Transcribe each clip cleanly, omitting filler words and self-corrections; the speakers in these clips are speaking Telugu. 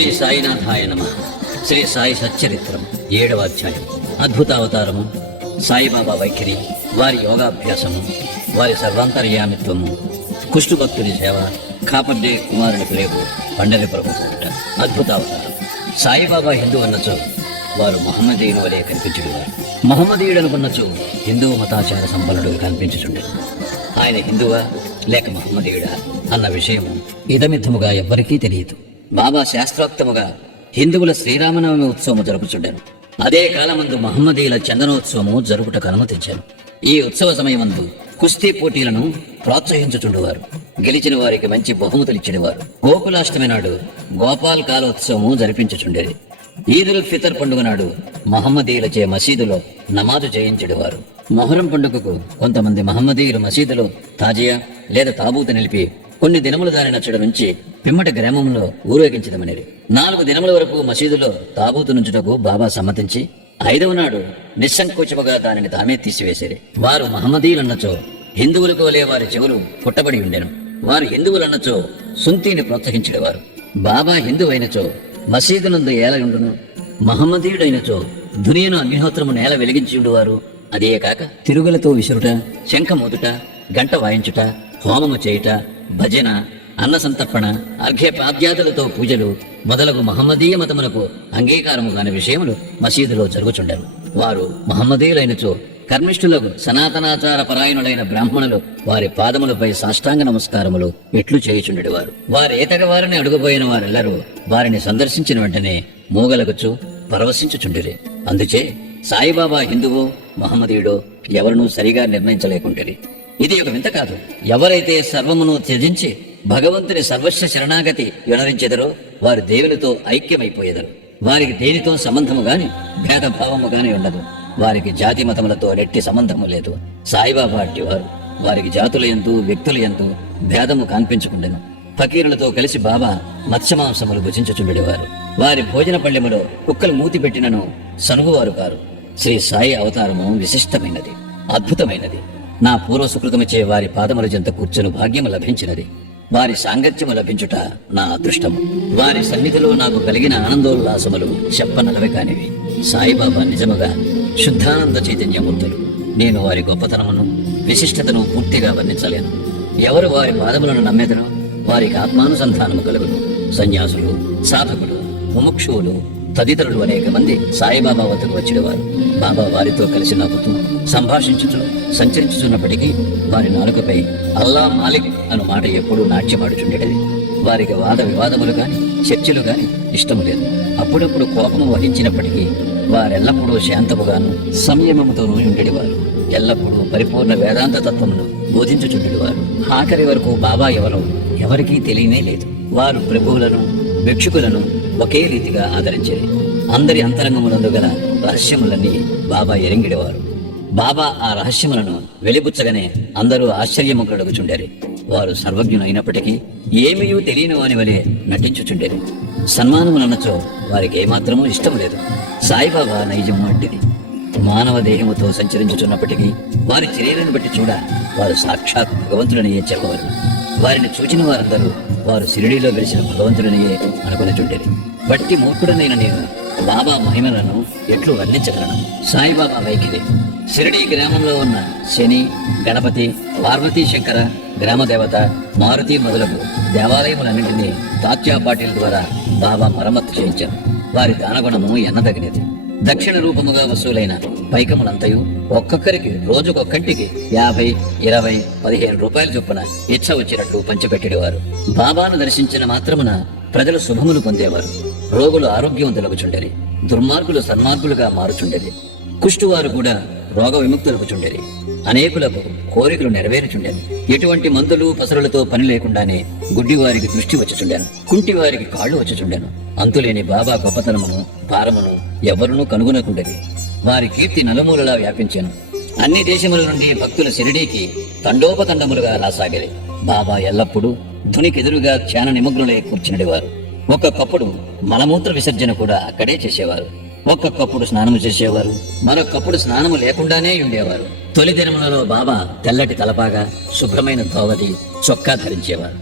శ్రీ సాయినాథాయ నమః. శ్రీ సాయి సచ్చరిత్రం 7వ అధ్యాయం. అద్భుతావతారము, సాయిబాబా వైఖరి, వారి యోగాభ్యాసము, వారి సర్వాంతర్యామిత్వము, కుష్టు భక్తుడి సేవ, కాపర్డే కుమారుని ప్రేగు, పండలి ప్రభు పుట్ట. అద్భుతావతారం. సాయిబాబా హిందూ అన్నచో వారు మహమ్మదీయుని వలె కనిపించుడువారు. మహమ్మదీయుడనుకున్నచో హిందూ మతాచార సంపన్నుడు కనిపించుచుండే. ఆయన హిందువా లేక మహమ్మదీయుడా అన్న విషయము ఇదమిద్దముగా ఎవ్వరికీ తెలియదు. బాబా శాస్త్రోక్తముగా హిందువుల శ్రీరామనవమి ఉత్సవము జరుపుచుండెను. అదే కాలమందు మహమ్మదీయుల చందనోత్సవము జరుపుటకు అనుమతించాను. ఈ ఉత్సవ సమయమందు కుస్తీ పోటీలను ప్రోత్సహించుచుండువారు. గెలిచిన వారికి మంచి బహుమతులిచ్చినవారు. గోకులాష్టమి నాడు గోపాల్ కాలోత్సవము జరిపించుచుండేది. ఈదుల్ ఫితర్ పండుగ నాడు మహమ్మదీయులచే మసీదులో నమాజు చేయించెడువారు. మొహరం పండుగకు కొంతమంది మహమ్మదీయులు మసీదులో తాజియా లేదా తాబూత నిలిపి కొన్ని దినములు దాని నచ్చడం నుంచి పిమ్మట గ్రామంలో ఊరేగించదమనేది. 4 దినముల వరకు మసీదులో తాబూతు నుంచుటకు బాబా సమ్మతించి 5వ నాడు నిస్సంకోచముగా దానిని తామే తీసివేసేది. వారు మహమ్మదీయులన్నచో హిందువులకు వలె వారి చెవులు పుట్టబడి ఉండెను. వారు హిందువులన్నచో సుంతీని ప్రోత్సహించేవారు. బాబా హిందువు అయినచో మసీదునందు ఏల ఉండును, మహమ్మదీయుడైనచో దునియను అగ్నిహోత్రము నేల వెలిగించి ఉండువారు. అదే కాక తిరుగులతో విసురుట, శంఖ మోదుట, గంట వాయించుట, హోమము చేయుట, భజన, అన్న సంతర్పణ, అర్ఘ్యపాద్యాదులతో పూజలు మొదలగు మహమ్మదీయ మతములకు అంగీకారము కాని విషయములు మసీదులో జరుగుచుండెను. వారు మహమ్మదీయులైనచో కర్మిష్ఠులకు సనాతనాచార పరాయణులైన బ్రాహ్మణులు వారి పాదములపై సాష్టాంగ నమస్కారములు ఎట్లు చేయుచుండెడివారు. వారి ఏతగ వారిని అడుగుపోయిన వారెల్లరూ వారిని సందర్శించిన వెంటనే మూగలగుచు పరవశించుచుండిరి. అందుచే సాయిబాబా హిందువో మహమ్మదీయుడో ఎవరినూ సరిగా నిర్ణయించలేకుంటేది. ఇది ఒక వింత కాదు. ఎవరైతే సర్వమును త్యజించి భగవంతుని సర్వస్వ శరణాగతి వినరించెదరో వారి దేవునితో ఐక్యమైపోయేదరు. వారికి దేనితో సంబంధము గాని భేదభావము గాని ఉండదు. వారికి జాతి మతములతో నెట్టి సంబంధము లేదు. సాయిబాబా అట్టి వారు వారికి జాతుల యందు వ్యక్తుల యందు భేదము కనిపించుకుండెను. ఫకీరులతో కలిసి బాబా మత్స్యమాంసములు భుజించుచుండెడివారు. వారి భోజన పళ్ళెములో కుక్కలు మూతి పెట్టినను సనుగువారు కారు. శ్రీ సాయి అవతారము విశిష్టమైనది, అద్భుతమైనది. నా పూర్వ సుకృతముచే వారి పాదముల చెంత కూర్చుని భాగ్యము లభించినది. వారి సాంగత్యము లభించుట నా అదృష్టము. వారి సన్నిధిలో నాకు కలిగిన ఆనందోల్లాసములు చెప్పనలవి కానివి. సాయిబాబా నిజముగా శుద్ధానంద చైతన్యమూర్తులు. నేను వారి గొప్పతనమును విశిష్టతను పూర్తిగా వర్ణించలేను. ఎవరు వారి పాదములను నమ్మెదరో వారికి ఆత్మానుసంధానము కలుగును. సన్యాసులు, సాధకులు, ముముక్షువులు తదితరులు అనేక మంది సాయిబాబా వద్దకు వచ్చినవారు. బాబా వారితో కలిసి నవ్వుతూ సంభాషించుచు సంచరించుచున్నప్పటికీ వారి నాలుకపై అల్లా మాలిక్ అను మాట ఎప్పుడూ నాట్యమాడుచుండేది. వారికి వాద వివాదములు గాని చర్చలు గాని ఇష్టము లేదు. అప్పుడప్పుడు కోపము వహించినప్పటికీ వారెల్లప్పుడూ శాంతముగాను సంయమముతోనూ ఉండేవారు. ఎల్లప్పుడూ పరిపూర్ణ వేదాంత తత్వమును బోధించుచుండేవారు. ఆఖరి వరకు బాబా ఎవరో ఎవరికీ తెలియనే లేదు. వారు ప్రభువులను భిక్షుకులను ఒకే రీతిగా ఆదరించేది. అందరి అంతరంగములందు గల రహస్యములన్నీ బాబా ఎరింగిడేవారు. బాబా ఆ రహస్యములను వెలిబుచ్చగానే అందరూ ఆశ్చర్యముగలుగుచుండేరి. వారు సర్వజ్ఞులు అయినప్పటికీ ఏమీ తెలియని వాని వలె నటించుచుండేది. సన్మానములన్నచో వారికి ఏమాత్రమూ ఇష్టం లేదు. సాయిబాబా నైజము అట్టిది. మానవ దేహముతో సంచరించుచున్నప్పటికీ వారి శరీరాన్ని బట్టి చూడ వారు సాక్షాత్ భగవంతుడనియే చెప్పవారు. వారిని చూచిన వారందరూ వారు షిరిడీలో వెలిసిన భగవంతుడనియే అనుకునిచుండేది. బట్టి మూర్ఖుడనైన నేను బాబా మహిమలను ఎట్లు వర్ణించగలను. సాయిబాబా వైఖరి. షిరిడీ గ్రామంలో ఉన్న శని, గణపతి, పార్వతీ శంకర, గ్రామదేవత, మారుతి మొదలగు దేవాలయములన్నింటినీ తాత్యా పాటిల్ ద్వారా బాబా మరమ్మత్తు చేయించారు. వారి దానగుణము ఎన్నదగినది. దక్షిణ రూపముగా వసూలైన పైకములంతయు ఒక్కొక్కరికి రోజుకొక్కంటికి 50, 20, 15 రూపాయల చొప్పున ఇచ్చ వచ్చినట్లు పంచిపెట్టేవారు. బాబాను దర్శించిన మాత్రమున ప్రజలు శుభములు పొందేవారు. రోగులు ఆరోగ్యవంతులగుచుండేది. దుర్మార్గులు సన్మార్గులుగా మారుచుండేది. కుష్టువారు కూడా రోగ విముక్తులగుచుండేది. అనేకులకు కోరికలు నెరవేరుచుండేది. ఎటువంటి మందులు పసరులతో పని లేకుండానే గుడ్డివారికి దృష్టి వచ్చుచుండాను. కుంటివారికి కాళ్ళు వచ్చుచుండాను. అంతులేని బాబా గొప్పతనమును భారమును ఎవరునూ కనుగొనకుండేది. వారి కీర్తి నలుమూలలా వ్యాపించాను. అన్ని దేశముల నుండి భక్తుల షిరిడీకి తండోపతండములుగా రాసాగిరి. బాబా ఎల్లప్పుడూ ధునికెదురుగా ధ్యాన నిమగ్నులై కూర్చునివారు. ఒక్కొక్కప్పుడు మలమూత్ర విసర్జన కూడా అక్కడే చేసేవారు. ఒక్కొక్కప్పుడు స్నానము చేసేవారు, మరొకప్పుడు స్నానము లేకుండానే ఉండేవారు. తొలి దినములలో బాబా తెల్లటి తలపాగా, శుభ్రమైన ధోవతి, చొక్కా ధరించేవారు.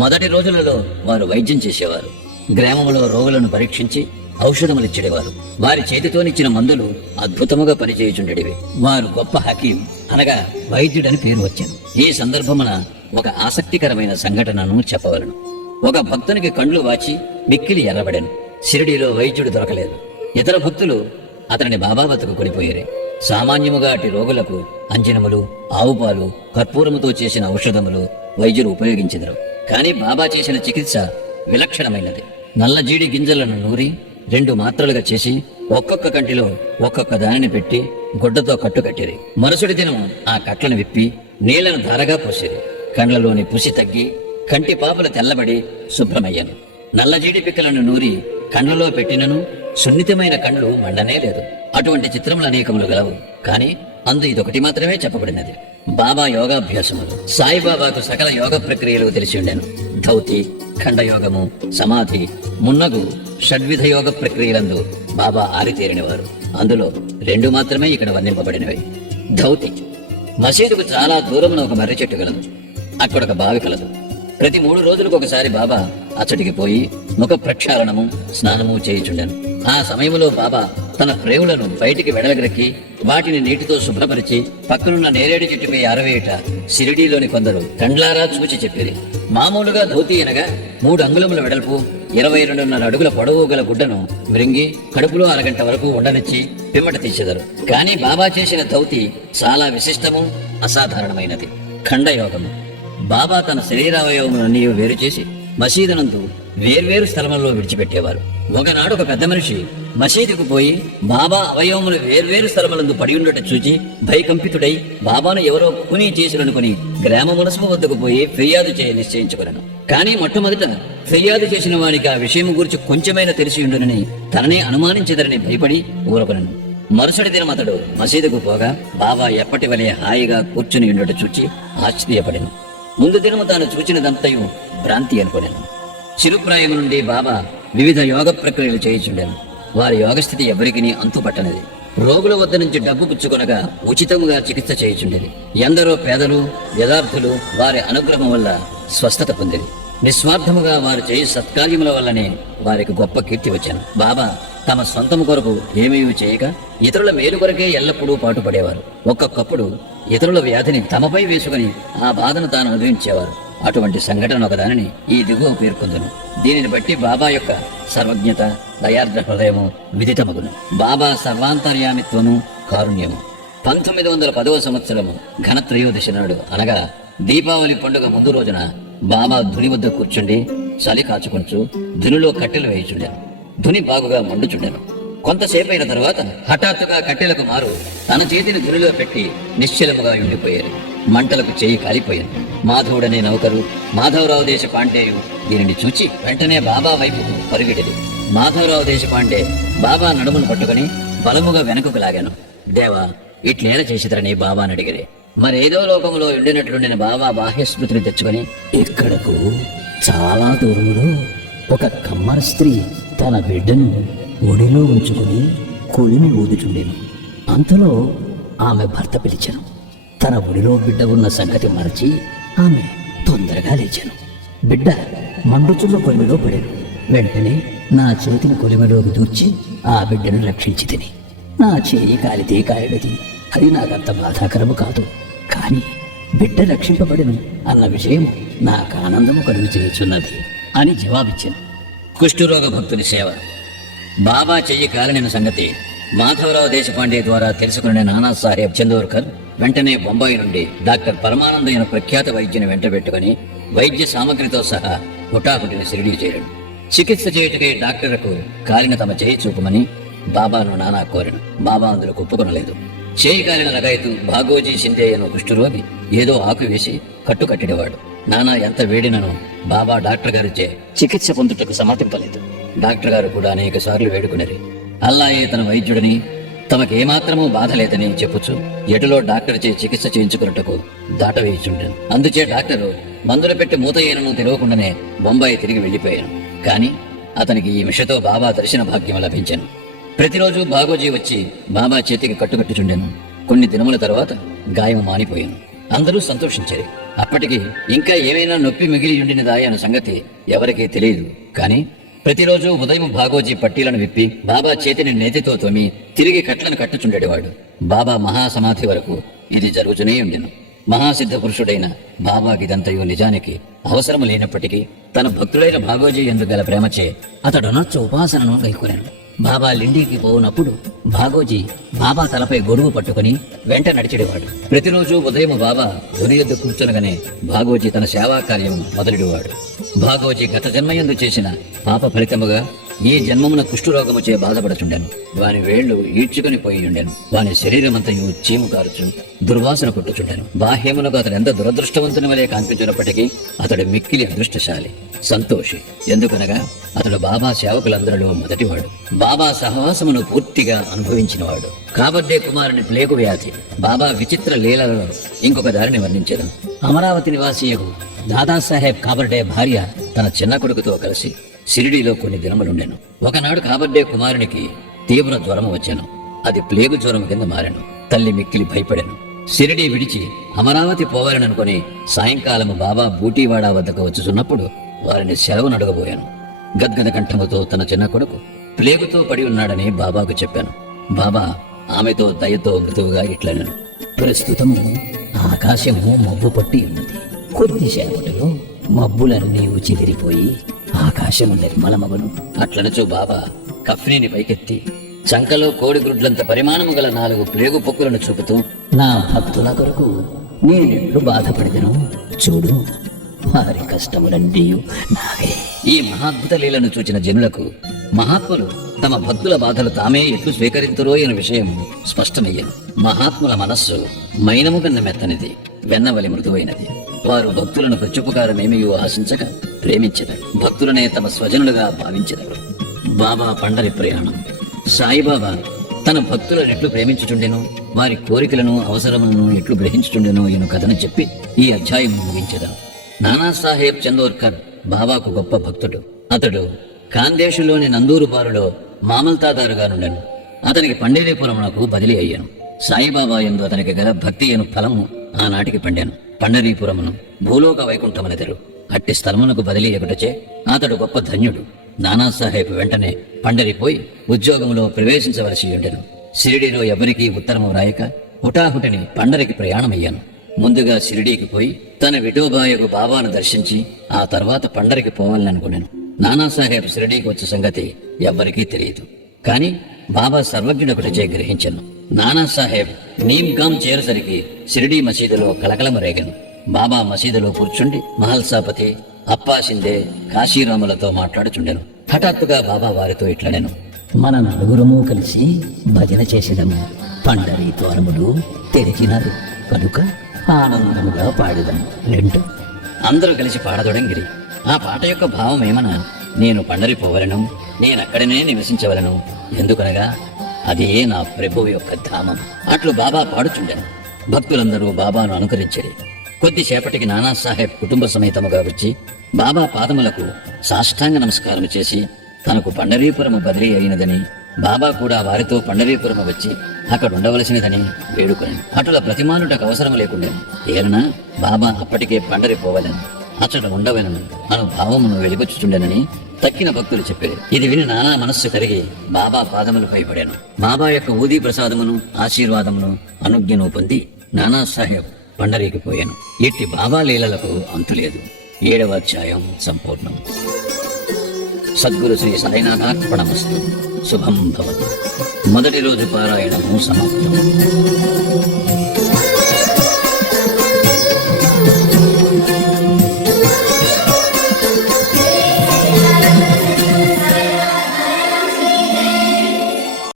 మొదటి రోజులలో వారు వైద్యం చేసేవారు. గ్రామంలో రోగులను పరీక్షించి ఔషధములిచ్చేవారు. వారి చేతితోనిచ్చిన మందులు అద్భుతముగా పనిచేయుచుండేవి. వారు గొప్ప హకీం అనగా వైద్యుడని పేరు వచ్చాను. ఈ సందర్భమున ఒక ఆసక్తికరమైన సంఘటనను చెప్పవలను. ఒక భక్తునికి కండ్లు వాచి మిక్కిలి ఎర్రబడెను. షిరిడీలో వైద్యుడు దొరకలేదు. ఇతర భక్తులు అతనిని బాబా వద్దకు కొనిపోయారు. సామాన్యముగా అటు రోగులకు అంజనములు, ఆవుపాలు, కర్పూరముతో చేసిన ఔషధములు వైద్యులు ఉపయోగించెదరు. కానీ బాబా చేసిన చికిత్స విలక్షణమైనది. నల్ల జీడి గింజలను నూరి 2 మాత్రలుగా చేసి ఒక్కొక్క కంటిలో ఒక్కొక్క దానిని పెట్టి గుడ్డతో కట్టు కట్టిరి. మరుసటి దినం ఆ కట్లను విప్పి నీళ్లను ధారగా పోసిరి. కండ్లలోని పుసి తగ్గి కంటి పాపలు తెల్లబడి శుభ్రమయ్యాను. నల్ల జీడి పిక్కలను నూరి కండ్లలో పెట్టినను సున్నితమైన కండ్లు మండనే లేదు. అటువంటి చిత్రములు అనేకములు గలవు. కానీ అందు ఇదొకటి మాత్రమే చెప్పబడినది. బాబా యోగాభ్యాసములు. సాయిబాబాకు సకల యోగ ప్రక్రియలు తెలిసి ఉండెను. ధౌతి, ఖండయోగము, సమాధి మున్నగు షడ్విధ యోగ ప్రక్రియలందు బాబా ఆరితేరినవారు. అందులో 2 మాత్రమే ఇక్కడ వర్ణింపబడినవి. ధౌతి. మసీదుకు చాలా దూరమున ఒక మర్రి చెట్టు గలదు. అక్కడ ఒక బావి కలదు. ప్రతి 3 రోజులకు ఒకసారి బాబా అచ్చటికి పోయి ముఖ ప్రక్షాళనము, స్నానము చేయుచుండెను. ఆ సమయంలో బాబా తన ప్రేములను బయటికి వెడలగ్రక్కి వాటిని నీటితో శుభ్రపరిచి పక్కనున్న నేరేడు చెట్టుపై ఆరవేయుట షిరిడీలోని కొందరు కండ్లారా చూచి చెప్పిరి. మామూలుగా ధోతి అనగా 3 అంగుళముల వెడల్పు 22.5 అడుగుల పొడవు గల గుడ్డను మృంగి కడుపులో అరగంట వరకు ఉండనిచ్చి పిమ్మట తీసేదరు. కానీ బాబా చేసిన ధౌతి చాలా విశిష్టము, అసాధారణమైనది. ఖండయోగము. బాబా తన శరీరావయవములన్నీ వేరు చేసి మసీదునందు వేర్వేరు స్థలములలో విడిచిపెట్టేవారు. ఒకనాడు ఒక పెద్ద మనిషి మసీదుకు పోయి బాబా అవయవములు వేర్వేరు స్థలములందు పడి ఉండట చూచి భయకంపితుడై బాబాను ఎవరో కూనీ చేసులనుకుని గ్రామ మునసము వద్దకు పోయి ఫిర్యాదు చేయ నిశ్చయించుకున్నాను. కానీ మొట్టమొదట ఫిర్యాదు చేసిన వారికి ఆ విషయం గురించి కొంచెమైనా తెలిసి ఉండునని తననే అనుమానించదరని భయపడి ఊరకొనను. మరుసటి దినం అతడు మసీదుకు పోగా బాబా ఎప్పటి వలె హాయిగా కూర్చుని ఉండట చూచి ఆశ్చర్యపడెను. ముందు దినము తాను చూచినదంతయు భ్రాంతి అనుకునేను. చిరుప్రాయము నుండి బాబా వివిధ యోగ ప్రక్రియలు చేయుచుండెను. వారి యోగస్థితి ఎవరికిని అంతుపట్టనిది. రోగుల వద్ద నుంచి డబ్బు పుచ్చుకొనగా ఉచితముగా చికిత్స చేయుచుండేది. ఎందరో పేదలు, యథార్థులు వారి అనుగ్రహం వల్ల స్వస్థత పొందిరి. నిస్వార్థముగా వారు చేయి సత్కార్యముల వల్లనే వారికి గొప్ప కీర్తి వచ్చాను. బాబా తమ సొంతము కొరకు ఏమీ చేయక ఇతరుల మేలు కొరకే ఎల్లప్పుడూ పాటుపడేవారు. ఒక్కొక్కప్పుడు ఇతరుల వ్యాధిని తమపై వేసుకుని ఆ బాధను తాను అనుభవించేవారు. అటువంటి సంఘటన ఒకదానిని ఈ దిగువ పేర్కొందును. దీనిని బట్టి బాబా యొక్క సర్వజ్ఞత, దయార్ద్ర హృదయము విదితమగును. బాబా సర్వాంతర్యామిత్వము, కారుణ్యము. 1910వ సంవత్సరము ఘనత్రయోదశి నాడు అనగా దీపావళి పండుగ ముందు రోజున బాబా ధుని వద్ద కూర్చుండి చలి కాచుకొంచు ధునిలో కట్టెలు వేయుచుండెను. ధుని బాగుగా మండుచుండెను. కొంతసేపైన తరువాత హఠాత్తుగా కట్టెలకు మారు తన చేతిని ధునిలో పెట్టి నిశ్చలముగా ఉండిపోయారు. మంటలకు చేయి కాలిపోయాను. మాధవుడనే నౌకరు మాధవరావు దేశపాండేయు దీనిని చూచి వెంటనే బాబా వైపు పరుగిడిది. మాధవరావు దేశపాండే బాబా నడుమును పట్టుకుని బలముగా వెనకకు లాగాను. దేవా, ఇట్లేల చేసిదరని బాబాని అడిగిరే. మరేదో లోకంలో ఉండినట్లుండిన బాబా బాహ్య స్మృతిని తెచ్చుకొని, ఇక్కడకు చాలా దూరంలో ఒక కమ్మర స్త్రీ తన బిడ్డను ఒడిలో ఉంచుకుని కొలిమి ఊదుచుండేను. అంతలో ఆమె భర్త పిలిచాను. తన ఒడిలో బిడ్డ ఉన్న సంగతి మరచి ఆమె తొందరగా లేచాను. బిడ్డ మండుచున్న కొలిమిలో పడాను. వెంటనే నా చేతిని కొలిమిలోకి దూర్చి ఆ బిడ్డను రక్షించి తిని. నా చేయి కాలితే కాలినది, అది నాకంత బాధాకరము కాదు. కానీ బిడ్డ రక్షింపబడిను అన్న విషయం నాకు ఆనందము కలుగు చేయుచున్నది అని జవాబిచ్చాను. కుష్ఠరోగ భక్తుని సేవ. బాబా చెయ్యి కాలనిన సంగతి మాధవరావు దేశపాండే ద్వారా తెలుసుకునే నానాసాహెబ్ చందోర్కర్ వెంటనే బొంబాయి నుండి డాక్టర్ పరమానంద అయిన ప్రఖ్యాత వైద్యుని వెంట పెట్టుకుని వైద్య సామగ్రితో సహా హుటాహుటిని షిరిడీ చేరాడు. చికిత్స చేయుటకై డాక్టర్లకు కాలిన తమ చేయి చూపమని బాబాను నానా కోరాను. బాబా అందులో ఒప్పుకొనలేదు. చేయి కాలిన లగాయతు భాగోజీ షిందే అను కుష్ఠరోగి ఏదో ఆకు వేసి కట్టుకట్టినవాడు. నానా ఎంత వేడినను బాబా డాక్టర్ గారిచే చికిత్స పొందుటకు సమర్థింపలేదు. డాక్టర్ గారు కూడా అనేక సార్లు వేడుకునేది. అల్లాయే తన వైద్యుడని తమకేమాత్రమూ బాధ లేదని చెప్పుచు ఎటులో డాక్టర్ చే చికిత్స చేయించుకున్నట్టుకు దాటవేయుచుంటాను. అందుచే డాక్టరు మందులు పెట్టి మూతయ్యనను తెలియకుండానే బొంబాయి తిరిగి వెళ్లిపోయాను. కాని అతనికి ఈ మిషతో బాబా దర్శన భాగ్యం లభించాను. ప్రతిరోజు బాగోజీ వచ్చి బాబా చేతికి కట్టుకట్టుచుండెను. కొన్ని దినముల తర్వాత గాయం మానిపోయాను. అందరూ సంతోషించారు. అప్పటికి ఇంకా ఏమైనా నొప్పి మిగిలి ఉండినదా అన్న సంగతి ఎవరికీ తెలియదు. కాని ప్రతిరోజు ఉదయం భాగోజీ పట్టీలను విప్పి బాబా చేతిని నేతితో తోమి తిరిగి కట్లను కట్టుచుండేవాడు. బాబా మహాసమాధి వరకు ఇది జరుగుతూనే ఉండెను. మహాసిద్ధ పురుషుడైన బాబాకిదంతయు నిజానికి అవసరము లేనప్పటికీ తన భక్తుడైన భాగోజీ యందు గల ప్రేమచే అతడు అనొచ్చ ఉపాసనను గైకొనెను. బాబా లిండికి పోవునప్పుడు భాగోజీ బాబా తలపై గొడుగు పట్టుకుని వెంట నడిచెడివాడు. ప్రతిరోజు ఉదయం బాబా ఉరి యొద్ద కూర్చొనగానే భాగోజీ తన సేవా కార్యం మొదలెడువాడు. భాగోజీ గత జన్మయందు చేసిన పాప ఫలితముగా ఈ జన్మమున కుష్ఠరోగముచే బాధపడుచుండెను. వాని వేళ్లు ఈడ్చుకుని పోయి ఉండెను. వాని శరీరమంతయు చీము కారుచు దుర్వాసన కొట్టుచుండెను. బాహ్యమునకు అతడు ఎంత దురదృష్టవంతుని వలె కనిపించినప్పటికీ అతడు మిక్కిలి అదృష్టశాలి, సంతోషి. ఎందుకనగా అతడు బాబా సేవకులందరిలో మొదటివాడు. బాబా సహవాసమును పూర్తిగా అనుభవించినవాడు. కాబడ్డే కుమారుని ప్లేగు వ్యాధి బాబా విచిత్ర లీలలో ఇంకొక దారిని వర్ణించెను. అమరావతి నివాసియకు దాదాసాహెబ్ కాబర్డే భార్య తన చిన్న కొడుకుతో కలిసి షిరిడీలో కొన్ని దినములుండెను. ఒకనాడు కాబర్డే కుమారునికి తీవ్ర జ్వరము వచ్చెను. అది ప్లేగు జ్వరం కింద మారెను. తల్లి మిక్కిలి భయపడెను. షిరిడీ విడిచి అమరావతి పోవాలననుకుని సాయంకాలము బాబా బూటీవాడ వద్దకు వచ్చుచున్నప్పుడు వారిని సెలవు నడగబోయాను. గద్గద కంఠముతో తన చిన్న కొడుకు ప్లేగుతో పడి ఉన్నాడని బాబాకు చెప్పాను. బాబా ఆమెతో దయతో మృదువుగా ఇట్లనెను. ప్రస్తుతము ఆకాశము మబ్బు పట్టి ఉన్నది. కొద్దిసేపటిలో మబ్బులన్నీ చెదిరిపోయి ఆకాశము నిర్మలమవను. అట్లనచో బాబా కఫ్నీని పైకెత్తి చంకలో కోడిగుడ్లంత పరిమాణము గల 4 ప్లేగు పొక్కులను చూపుతూ, నా భక్తుల కొరకు నేనెట్లు బాధపడిదను చూడు, వారి కష్టములన్నీ నావే. ఈ మహాద్భుత లీలను చూచిన జనులకు మహాత్ములు తమ భక్తుల బాధలు తామే ఎట్లు స్వీకరింతురో అనే విషయం స్పష్టమయ్యను. మహాత్ముల మనస్సు మైనము కన్న మెత్తనిది, వెన్నవలి మృదువైనది. వారు భక్తులను ప్రత్యుపకారమేమీ ఆశించక ప్రేమించెదరు. భక్తులనే తమ స్వజనులుగా భావించెదరు. బాబా పండరి ప్రయాణం. సాయిబాబా తన భక్తులను ఎట్లు ప్రేమించుచుండెను, వారి కోరికలను అవసరములను ఎట్లు గ్రహించుచుండెను ఈయన కథను చెప్పి ఈ అధ్యాయం ముగించెదరు. నానాసాహెబ్ చందోర్కర్ బాబాకు గొప్ప భక్తుడు. అతడు ఖాందేశులోని నందూరు బారులో మామల్తాదారుగా నుండెను. అతనికి పండరీపురమునకు బదిలీ అయ్యాను. సాయిబాబా యందు అతనికి గల భక్తి అను ఫలము ఆనాటికి పండాను. పండరీపురమును భూలోక వైకుంఠమనెదరు. అట్టి స్థలమునకు బదిలీ ఎగుటచే అతడు గొప్ప ధన్యుడు. నానాసాహెబ్ వెంటనే పండరిపోయి ఉద్యోగంలో ప్రవేశించవలసి ఉండెను. షిరిడీలో ఎవరికీ ఉత్తరము రాయక హుటాహుటిని పండరికి ప్రయాణమయ్యాను. ముందుగా షిరిడీకి పోయి తన విఠోబాయకు బాబాను దర్శించి ఆ తర్వాత పండరికి పోవాలనుకున్నాను. నానాసాహెబ్ షిరిడీకి వచ్చే సంగతి ఎవ్వరికీ తెలియదు. కాని బాబా సర్వజ్ఞుడొకటిచే గ్రహించను. నానాసాహెబ్ నీమ్గాం చేరేసరికి షిరిడీ మసీదులో కలకలము రేగను. బాబా మసీదులో కూర్చుండి మహల్సాపతి, అప్పా షిందే, కాశీరాములతో మాట్లాడుచుండెను. హఠాత్తుగా బాబా వారితో ఇట్లనెను. మన నలుగురము కలిసి భజన చేసేదము. పండరీ ద్వారములు తెరిచినారు కనుక ఆనందముగా పాడేదము లెంటు. అందరూ కలిసి పాడదొడంగిరి. ఆ పాట యొక్క భావం ఏమనా, నేను పండరి పోవలను, నేనక్కడనే నివసించవలను. ఎందుకనగా అదే నా ప్రభువు యొక్క ధామం. అట్లు బాబా పాడుచుండెను. భక్తులందరూ బాబాను అనుకరించరి. కొద్దిసేపటికి నానాసాహెబ్ కుటుంబ సమేతముగా వచ్చి బాబా పాదములకు సాష్టాంగ నమస్కారం చేసి తనకు పండరీపురము బదిలీ అయినదని, బాబా కూడా వారితో పండరీపురము వచ్చి అక్కడ ఉండవలసినదని వేడుకొని అటుల ప్రతిమానుటకు అవసరం లేకుండాను. ఏలనా బాబా అప్పటికే పండరి పోవలను, అచ్చట ఉండవలను అను భావమును వెలుగొచ్చుచుండెనని తక్కిన భక్తులు చెప్పారు. ఇది విని నానా మనస్సు కరిగి బాబా పాదములపై పడాను. బాబా యొక్క ఊదీ ప్రసాదమును ఆశీర్వాదమును అనుజ్ఞను పొంది నానాసాహెబ్ పండరీకి పోయాను. ఇట్టి బాబా లీలలకు అంతులేదు. 7వ అధ్యాయం సంపూర్ణం. సద్గురు శ్రీ సాయినాథార్పణమస్తు. శుభం భవతు. మొదటి రోజు పారాయణము సమాప్తం.